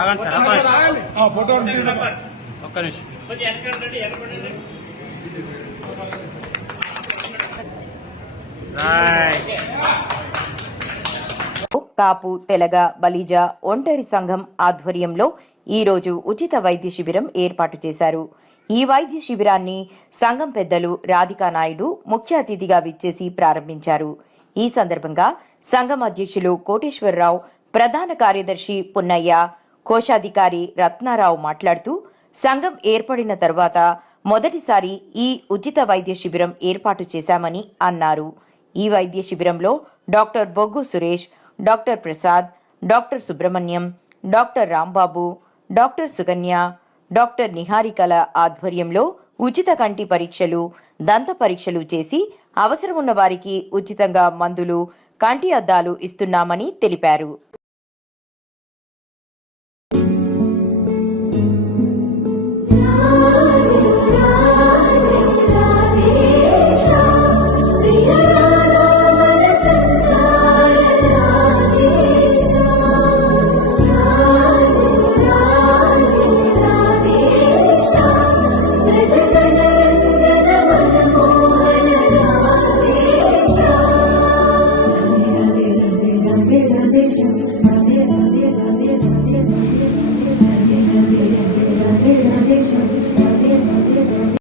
ఆగండి sir photo ఒక్క నిమిషం. కాపు, తెలగ, బలిజ, ఒంటరి సంఘం ఆధ్వర్యంలో ఈరోజు ఉచిత వైద్య శిబిరం ఏర్పాటు చేశారు. ఈ వైద్య శిబిరాన్ని సంఘం పెద్దలు రాధికా నాయుడు ముఖ్య అతిథిగా విచ్చేసి ప్రారంభించారు. ఈ సందర్భంగా సంఘం అధ్యక్షులు కోటేశ్వరరావు, ప్రధాన కార్యదర్శి పున్నయ్య, కోశాధికారి రత్నారావు మాట్లాడుతూ సంఘం ఏర్పడిన తర్వాత మొదటిసారి ఈ ఉచిత వైద్య శిబిరం ఏర్పాటు చేశామని అన్నారు. ఈ వైద్య శిబిరంలో doctor Boggu Suresh, doctor Prasad, doctor Subrahmanyam, doctor Rambabu, doctor Sukanya, doctor నిహారికల ఆధ్వర్యంలో ఉచిత కంటి పరీక్షలు, దంత పరీక్షలు చేసి అవసరమున్న వారికి ఉచితంగా మందులు, కంటి అద్దాలు ఇస్తున్నామని తెలిపారు.